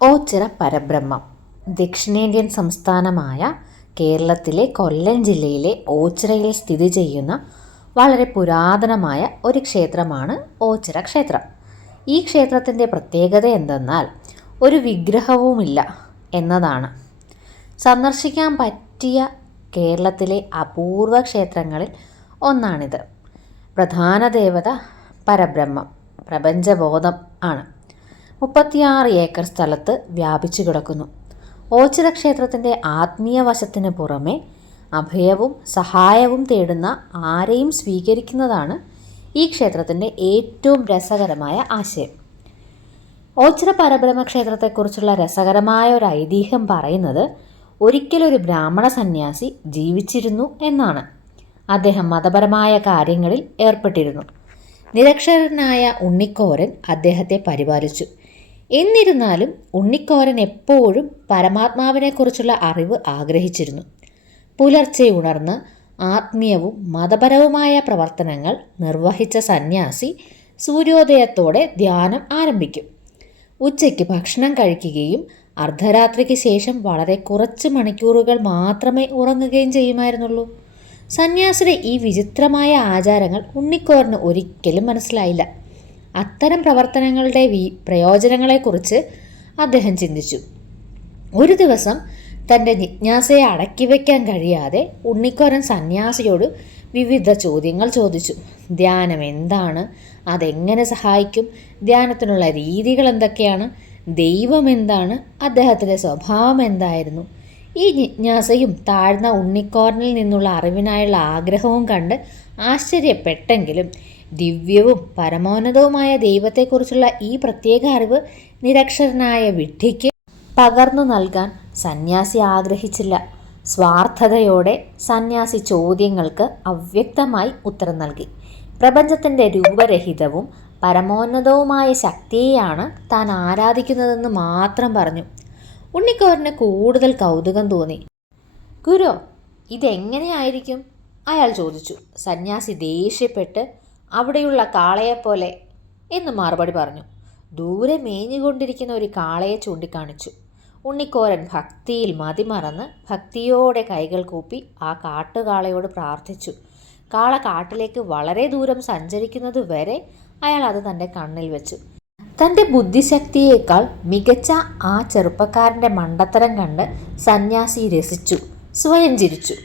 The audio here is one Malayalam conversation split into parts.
ഓച്ചിറ പരബ്രഹ്മം ദക്ഷിണേന്ത്യൻ സംസ്ഥാനമായ കേരളത്തിലെ കൊല്ലം ജില്ലയിലെ ഓച്ചിറയിൽ സ്ഥിതി ചെയ്യുന്ന വളരെ പുരാതനമായ ഒരു ക്ഷേത്രമാണ് ഓച്ചിറ ക്ഷേത്രം. ഈ ക്ഷേത്രത്തിൻ്റെ പ്രത്യേകത എന്തെന്നാൽ ഒരു വിഗ്രഹവുമില്ല എന്നതാണ്. സന്ദർശിക്കാൻ പറ്റിയ കേരളത്തിലെ അപൂർവ ക്ഷേത്രങ്ങളിൽ ഒന്നാണിത്. പ്രധാന ദേവത പരബ്രഹ്മം, പ്രപഞ്ചബോധം ആണ്. 36 ഏക്കർ സ്ഥലത്ത് വ്യാപിച്ചു കിടക്കുന്നു. ഓച്ചിറ ക്ഷേത്രത്തിൻ്റെ ആത്മീയ വശത്തിന് പുറമെ അഭയവും സഹായവും തേടുന്ന ആരെയും സ്വീകരിക്കുന്നതാണ് ഈ ക്ഷേത്രത്തിൻ്റെ ഏറ്റവും രസകരമായ ആശയം. ഓച്ചിറ പരബ്രഹ്മ ക്ഷേത്രത്തെക്കുറിച്ചുള്ള രസകരമായ ഒരു ഐതിഹ്യം പറയുന്നത് ഒരിക്കലൊരു ബ്രാഹ്മണ സന്യാസി ജീവിച്ചിരുന്നു എന്നാണ്. അദ്ദേഹം മതപരമായ കാര്യങ്ങളിൽ ഏർപ്പെട്ടിരുന്നു. നിരക്ഷരനായ ഉണ്ണിക്കോരൻ അദ്ദേഹത്തെ പരിപാലിച്ചു. എന്നിരുന്നാലും ഉണ്ണിക്കോരൻ എപ്പോഴും പരമാത്മാവിനെക്കുറിച്ചുള്ള അറിവ് ആഗ്രഹിച്ചിരുന്നു. പുലർച്ചെ ഉണർന്ന് ആത്മീയവും മതപരവുമായ പ്രവർത്തനങ്ങൾ നിർവഹിച്ച സന്യാസി സൂര്യോദയത്തോടെ ധ്യാനം ആരംഭിക്കും. ഉച്ചയ്ക്ക് ഭക്ഷണം കഴിക്കുകയും അർദ്ധരാത്രിക്ക് ശേഷം വളരെ കുറച്ച് മണിക്കൂറുകൾ മാത്രമേ ഉറങ്ങുകയും ചെയ്യുമായിരുന്നുള്ളൂ. സന്യാസിയുടെ ഈ വിചിത്രമായ ആചാരങ്ങൾ ഉണ്ണിക്കോരന് ഒരിക്കലും മനസ്സിലായില്ല. അത്തരം പ്രവർത്തനങ്ങളുടെ പ്രയോജനങ്ങളെക്കുറിച്ച് അദ്ദേഹം ചിന്തിച്ചു. ഒരു ദിവസം തൻ്റെ ജിജ്ഞാസയെ അടക്കി വയ്ക്കാൻ കഴിയാതെ ഉണ്ണിക്കോരൻ സന്യാസിയോട് വിവിധ ചോദ്യങ്ങൾ ചോദിച്ചു. ധ്യാനം എന്താണ്? അതെങ്ങനെ സഹായിക്കും? ധ്യാനത്തിനുള്ള രീതികൾ എന്തൊക്കെയാണ്? ദൈവം എന്താണ്? അദ്ദേഹത്തിൻ്റെ സ്വഭാവം എന്തായിരുന്നു? ഈ ജിജ്ഞാസയും താഴ്ന്ന ഉണ്ണിക്കോരനിൽ നിന്നുള്ള അറിവിനായുള്ള ആഗ്രഹവും കണ്ട് ആശ്ചര്യപ്പെട്ടെങ്കിലും ദിവ്യവും പരമോന്നതവുമായ ദൈവത്തെക്കുറിച്ചുള്ള ഈ പ്രത്യേക അറിവ് നിരക്ഷരനായ വിഡ്ഢിക്ക് പകർന്നു നൽകാൻ സന്യാസി ആഗ്രഹിച്ചില്ല. സ്വാർത്ഥതയോടെ സന്യാസി ചോദ്യങ്ങൾക്ക് അവ്യക്തമായി ഉത്തരം നൽകി. പ്രപഞ്ചത്തിൻ്റെ രൂപരഹിതവും പരമോന്നതവുമായ ശക്തിയെയാണ് താൻ ആരാധിക്കുന്നതെന്ന് മാത്രം പറഞ്ഞു. ഉണ്ണിക്കോരന് കൂടുതൽ കൗതുകം തോന്നി. ഗുരു, ഇതെങ്ങനെയായിരിക്കും? അയാൾ ചോദിച്ചു. സന്യാസി ദേഷ്യപ്പെട്ട് അവിടെയുള്ള കാളയെപ്പോലെ എന്ന് മറുപടി പറഞ്ഞു. ദൂരെ മേഞ്ഞുകൊണ്ടിരിക്കുന്ന ഒരു കാളയെ ചൂണ്ടിക്കാണിച്ചു. ഉണ്ണിക്കോരൻ ഭക്തിയിൽ മതിമറന്ന് ഭക്തിയോടെ കൈകൾ കൂപ്പി ആ കാട്ടുകാളയോട് പ്രാർത്ഥിച്ചു. കാള കാട്ടിലേക്ക് വളരെ ദൂരം സഞ്ചരിക്കുന്നത് വരെ അയാൾ അത് തൻ്റെ കണ്ണിൽ വെച്ചു. തൻ്റെ ബുദ്ധിശക്തിയേക്കാൾ മികച്ച ആ ചെറുപ്പക്കാരൻ്റെ മണ്ടത്തരം കണ്ട് സന്യാസി രസിച്ചു, സ്വയം ചിരിച്ചു.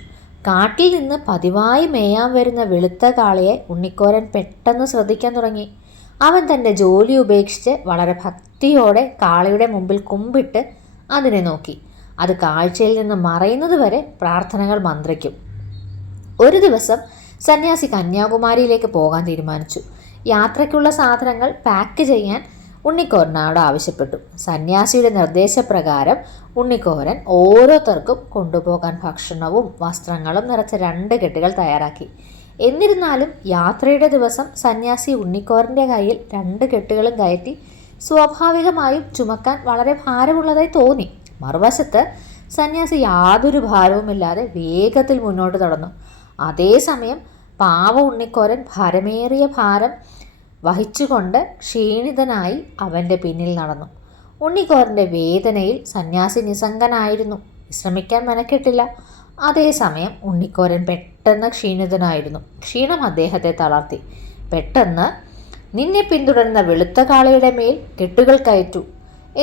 കാട്ടിൽ നിന്ന് പതിവായി മേയാൻ വരുന്ന വെളുത്ത കാളയെ ഉണ്ണിക്കോരൻ പെട്ടെന്ന് ശ്രദ്ധിക്കാൻ തുടങ്ങി. അവൻ തൻ്റെ ജോലി ഉപേക്ഷിച്ച് വളരെ ഭക്തിയോടെ കാളയുടെ മുമ്പിൽ കുമ്പിട്ട് അതിനെ നോക്കി. അത് കാഴ്ചയിൽ നിന്ന് മറയുന്നത് വരെ പ്രാർത്ഥനകൾ മന്ത്രിക്കും. ഒരു ദിവസം സന്യാസി കന്യാകുമാരിയിലേക്ക് പോകാൻ തീരുമാനിച്ചു. യാത്രയ്ക്കുള്ള സാധനങ്ങൾ പാക്ക് ചെയ്യാൻ ഉണ്ണിക്കോരനോട് ആവശ്യപ്പെട്ടു. സന്യാസിയുടെ നിർദ്ദേശപ്രകാരം ഉണ്ണിക്കോരൻ ഓരോരുത്തർക്കും കൊണ്ടുപോകാൻ ഭക്ഷണവും വസ്ത്രങ്ങളും നിറച്ച 2 കെട്ടുകൾ തയ്യാറാക്കി. എന്നിരുന്നാലും യാത്രയുടെ ദിവസം സന്യാസി ഉണ്ണിക്കോരൻ്റെ കയ്യിൽ 2 കെട്ടുകളും കയറ്റി സ്വാഭാവികമായും ചുമക്കാൻ വളരെ ഭാരമുള്ളതായി തോന്നി. മറുവശത്ത് സന്യാസി യാതൊരു ഭാരവുമില്ലാതെ വേഗത്തിൽ മുന്നോട്ട് നടന്നു. അതേസമയം പാവ ഉണ്ണിക്കോരൻ ഭാരമേറിയ ഭാരം വഹിച്ചുകൊണ്ട് ക്ഷീണിതനായി അവൻ്റെ പിന്നിൽ നടന്നു. ഉണ്ണിക്കോരൻ്റെ വേദനയിൽ സന്യാസി നിസ്സംഗനായിരുന്നു. വിശ്രമിക്കാൻ മെനക്കെട്ടില്ല. അതേസമയം ഉണ്ണിക്കോരൻ പെട്ടെന്ന് ക്ഷീണിതനായിരുന്നു. ക്ഷീണം അദ്ദേഹത്തെ തളർത്തി. പെട്ടെന്ന് നിന്നെ പിന്തുടരുന്ന വെളുത്ത കാളയുടെ മേൽ കെട്ടുകൾ കയറ്റു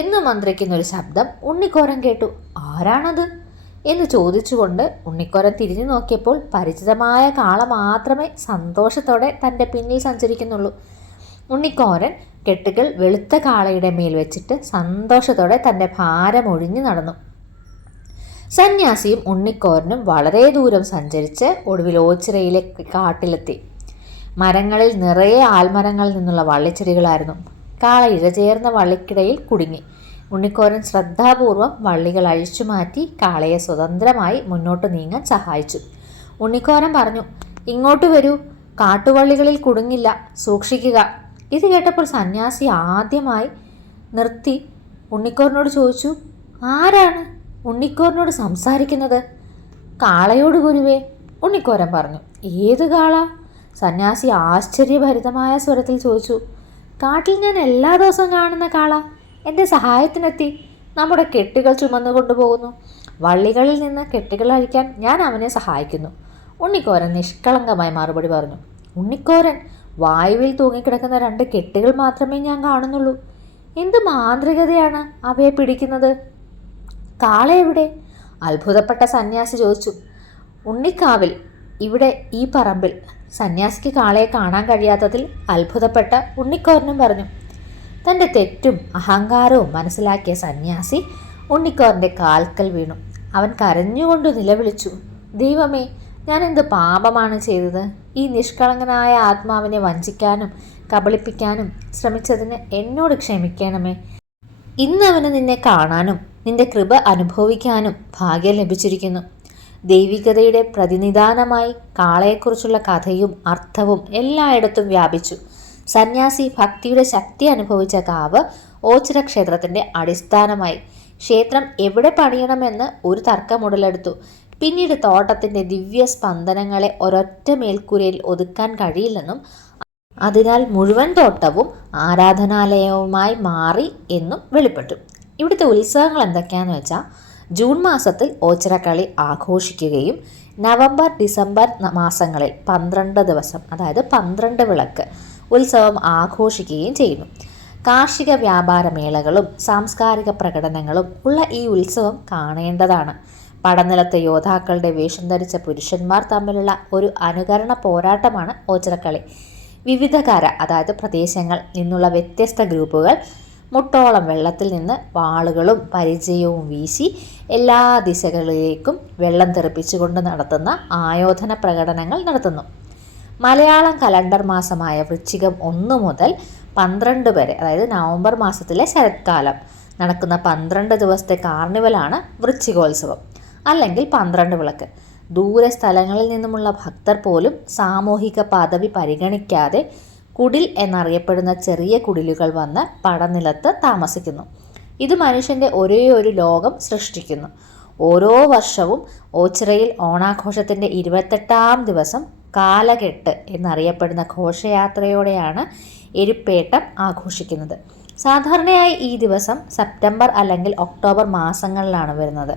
എന്ന് മന്ത്രിക്കുന്നൊരു ശബ്ദം ഉണ്ണിക്കോരൻ കേട്ടു. ആരാണത് എന്ന് ചോദിച്ചുകൊണ്ട് ഉണ്ണിക്കോരൻ തിരിഞ്ഞു നോക്കിയപ്പോൾ പരിചിതമായ കാള മാത്രമേ സന്തോഷത്തോടെ തൻ്റെ പിന്നിൽ സഞ്ചരിക്കുന്നുള്ളൂ. ഉണ്ണിക്കോരൻ കെട്ടുകൾ വെളുത്ത കാളയുടെ മേൽ വെച്ചിട്ട് സന്തോഷത്തോടെ തൻ്റെ ഭാരമൊഴിഞ്ഞു നടന്നു. സന്യാസിയും ഉണ്ണിക്കോരനും വളരെ ദൂരം സഞ്ചരിച്ച് ഒടുവിൽ ഓച്ചിറയിലെ കാട്ടിലെത്തി. മരങ്ങളിൽ നിറയെ ആൽമരങ്ങളിൽ നിന്നുള്ള വള്ളിച്ചെടികളായിരുന്നു. കാള ഇഴചേർന്ന വള്ളിക്കിടയിൽ കുടുങ്ങി. ഉണ്ണിക്കോരൻ ശ്രദ്ധാപൂർവം വള്ളികൾ അഴിച്ചു മാറ്റി കാളയെ സ്വതന്ത്രമായി മുന്നോട്ട് നീങ്ങാൻ സഹായിച്ചു. ഉണ്ണിക്കോരൻ പറഞ്ഞു, ഇങ്ങോട്ട് വരൂ, കാട്ടുവള്ളികളിൽ കുടുങ്ങില്ല, സൂക്ഷിക്കുക. ഇത് കേട്ടപ്പോൾ സന്യാസി ആദ്യമായി നിർത്തി ഉണ്ണിക്കോരനോട് ചോദിച്ചു, ആരാണ് ഉണ്ണിക്കോരനോട് സംസാരിക്കുന്നത്? കാളയോട് ഗുരുവേ, ഉണ്ണിക്കോരൻ പറഞ്ഞു. ഏത് കാള? സന്യാസി ആശ്ചര്യഭരിതമായ സ്വരത്തിൽ ചോദിച്ചു. കാട്ടിൽ ഞാൻ എല്ലാ ദിവസവും കാണുന്ന കാള എൻ്റെ സഹായത്തിനെത്തി. നമ്മുടെ കെട്ടുകൾ ചുമന്നു കൊണ്ടുപോകുന്നു. വള്ളികളിൽ നിന്ന് കെട്ടുകൾ അഴിക്കാൻ ഞാൻ അവനെ സഹായിക്കുന്നു. ഉണ്ണിക്കോരൻ നിഷ്കളങ്കമായി മറുപടി പറഞ്ഞു. ഉണ്ണിക്കോരൻ, വായുവിൽ തൂങ്ങിക്കിടക്കുന്ന 2 കെട്ടുകൾ മാത്രമേ ഞാൻ കാണുന്നുള്ളൂ. എന്ത് മാന്ത്രികതയാണ് അവയെ പിടിക്കുന്നത്? കാള എവിടെ? അത്ഭുതപ്പെട്ട സന്യാസി ചോദിച്ചു. ഉണ്ണിക്കാവിൽ, ഇവിടെ ഈ പറമ്പിൽ. സന്യാസിക്ക് കാളയെ കാണാൻ കഴിയാത്തതിൽ അത്ഭുതപ്പെട്ട ഉണ്ണിക്കോരനും പറഞ്ഞു. തൻ്റെ തെറ്റും അഹങ്കാരവും മനസ്സിലാക്കിയ സന്യാസി ഉണ്ണിക്കോരൻ്റെ കാൽക്കൽ വീണു. അവൻ കരഞ്ഞുകൊണ്ട് നിലവിളിച്ചു. ദൈവമേ, ഞാൻ എന്ത് പാപമാണ് ചെയ്തത്? ഈ നിഷ്കളങ്കനായ ആത്മാവിനെ വഞ്ചിക്കാനും കബളിപ്പിക്കാനും ശ്രമിച്ചതിന് എന്നോട് ക്ഷമിക്കണമേ. ഇന്ന് അവന് നിന്നെ കാണാനും നിന്റെ കൃപ അനുഭവിക്കാനും ഭാഗ്യം ലഭിച്ചിരിക്കുന്നു. ദൈവികതയുടെ പ്രതിനിധാനമായി കാളയെക്കുറിച്ചുള്ള കഥയും അർത്ഥവും എല്ലായിടത്തും വ്യാപിച്ചു. സന്യാസി ഭക്തിയുടെ ശക്തി അനുഭവിച്ച കാവ് ഓച്ചിറ ക്ഷേത്രത്തിൻ്റെ അടിസ്ഥാനമായി. ക്ഷേത്രം എവിടെ പണിയണമെന്ന് ഒരു തർക്കം ഉടലെടുത്തു. പിന്നീട് തോട്ടത്തിൻ്റെ ദിവ്യ സ്പന്ദനങ്ങളെ ഒരൊറ്റ മേൽക്കൂരയിൽ ഒതുക്കാൻ കഴിയില്ലെന്നും അതിനാൽ മുഴുവൻ തോട്ടവും ആരാധനാലയവുമായി മാറി എന്നും വെളിപ്പെട്ടു. ഇവിടുത്തെ ഉത്സവങ്ങൾ എന്തൊക്കെയാണെന്ന് വെച്ചാൽ, ജൂൺ മാസത്തിൽ ഓച്ചിറക്കളി ആഘോഷിക്കുകയും നവംബർ ഡിസംബർ മാസങ്ങളിൽ 12 ദിവസം, അതായത് 12 വിളക്ക് ഉത്സവം ആഘോഷിക്കുകയും ചെയ്യുന്നു. കാർഷിക വ്യാപാര മേളകളും സാംസ്കാരിക പ്രകടനങ്ങളും ഉള്ള ഈ ഉത്സവം കാണേണ്ടതാണ്. പടനിലത്തെ യോദ്ധാക്കളുടെ വേഷം ധരിച്ച പുരുഷന്മാർ തമ്മിലുള്ള ഒരു അനുകരണ പോരാട്ടമാണ് ഓച്ചിറക്കളി. വിവിധ അതായത് പ്രദേശങ്ങളിൽ നിന്നുള്ള വ്യത്യസ്ത ഗ്രൂപ്പുകൾ മുട്ടോളം വെള്ളത്തിൽ നിന്ന് വാളുകളും പരിചയവും വീശി എല്ലാ ദിശകളിലേക്കും വെള്ളം തെറിപ്പിച്ചുകൊണ്ട് നടത്തുന്ന ആയോധന പ്രകടനങ്ങൾ നടത്തുന്നു. മലയാളം കലണ്ടർ മാസമായ വൃശ്ചികം 1 മുതൽ 12 വരെ, അതായത് നവംബർ മാസത്തിലെ ശരത്കാലം നടക്കുന്ന 12 ദിവസത്തെ കാർണിവലാണ് വൃശ്ചികോത്സവം, അല്ലെങ്കിൽ 12 വിളക്ക്. ദൂരെ സ്ഥലങ്ങളിൽ നിന്നുമുള്ള ഭക്തർ പോലും സാമൂഹിക പദവി പരിഗണിക്കാതെ കുടിൽ എന്നറിയപ്പെടുന്ന ചെറിയ കുടിലുകൾ വന്ന് പടനിലത്ത് താമസിക്കുന്നു. ഇത് മനുഷ്യൻ്റെ ഒരേ ഒരു ലോകം സൃഷ്ടിക്കുന്നു. ഓരോ വർഷവും ഓച്ചിറയിൽ ഓണാഘോഷത്തിൻ്റെ 28-ാം ദിവസം കാലകെട്ട് എന്നറിയപ്പെടുന്ന ഘോഷയാത്രയോടെയാണ് എരിപ്പേട്ടം ആഘോഷിക്കുന്നത്. സാധാരണയായി ഈ ദിവസം സെപ്റ്റംബർ അല്ലെങ്കിൽ ഒക്ടോബർ മാസങ്ങളിലാണ് വരുന്നത്.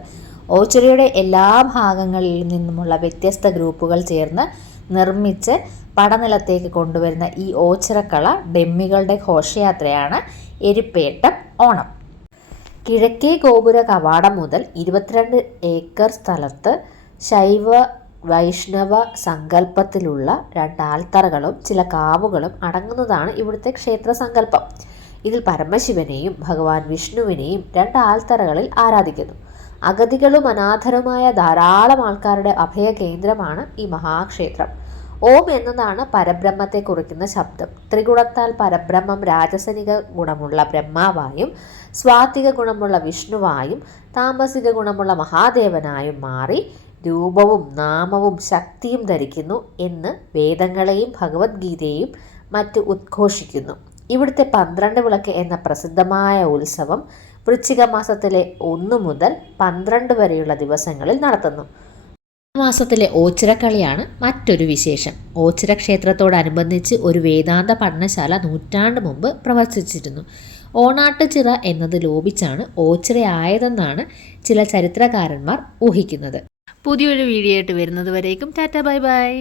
ഓച്ചിറയുടെ എല്ലാ ഭാഗങ്ങളിൽ നിന്നുമുള്ള വ്യത്യസ്ത ഗ്രൂപ്പുകൾ ചേർന്ന് നിർമ്മിച്ച് പടനിലത്തേക്ക് കൊണ്ടുവരുന്ന ഈ ഓച്ചിറക്കള ഡെമ്മികളുടെ ഘോഷയാത്രയാണ് എരിപ്പേട്ടം ഓണം. കിഴക്കേ ഗോപുര കവാടം മുതൽ 22 ഏക്കർ സ്ഥലത്ത് ശൈവ വൈഷ്ണവ സങ്കല്പത്തിലുള്ള 2 ആൽത്തറകളും ചില കാവുകളും അടങ്ങുന്നതാണ് ഇവിടുത്തെ ക്ഷേത്ര സങ്കല്പം. ഇതിൽ പരമശിവനെയും ഭഗവാൻ വിഷ്ണുവിനെയും 2 ആൽത്തറകളിൽ ആരാധിക്കുന്നു. അഗതികളും അനാഥരുമായ ധാരാളം ആൾക്കാരുടെ അഭയ കേന്ദ്രമാണ് ഈ മഹാക്ഷേത്രം. ഓം എന്നതാണ് പരബ്രഹ്മത്തെ കുറിക്കുന്ന ശബ്ദം. ത്രിഗുണത്താൽ പരബ്രഹ്മം രാജസനിക ഗുണമുള്ള ബ്രഹ്മാവായും സ്വാത്വിക ഗുണമുള്ള വിഷ്ണുവായും താമസിക ഗുണമുള്ള മഹാദേവനായും മാറി രൂപവും നാമവും ശക്തിയും ധരിക്കുന്നു എന്ന് വേദങ്ങളെയും ഭഗവത്ഗീതയും മറ്റ് ഉദ്ഘോഷിക്കുന്നു. ഇവിടുത്തെ 12 വിളക്ക് എന്ന പ്രസിദ്ധമായ ഉത്സവം വൃശ്ചിക മാസത്തിലെ 1 മുതൽ 12 വരെയുള്ള ദിവസങ്ങളിൽ നടത്തുന്നു. മാസത്തിലെ ഓച്ചിറക്കളിയാണ് മറ്റൊരു വിശേഷം. ഓച്ചിറ ക്ഷേത്രത്തോടനുബന്ധിച്ച് ഒരു വേദാന്ത പഠനശാല നൂറ്റാണ്ട് മുമ്പ് പ്രവർത്തിച്ചിരുന്നു. ഓണാട്ടുചിറ എന്നത് ലോപിച്ചാണ് ഓച്ചിറയായതെന്നാണ് ചില ചരിത്രകാരന്മാർ ഊഹിക്കുന്നത്. പുതിയൊരു വീഡിയോ ആയിട്ട് വരുന്നത് വരേക്കും ടാറ്റ ബൈ ബൈ.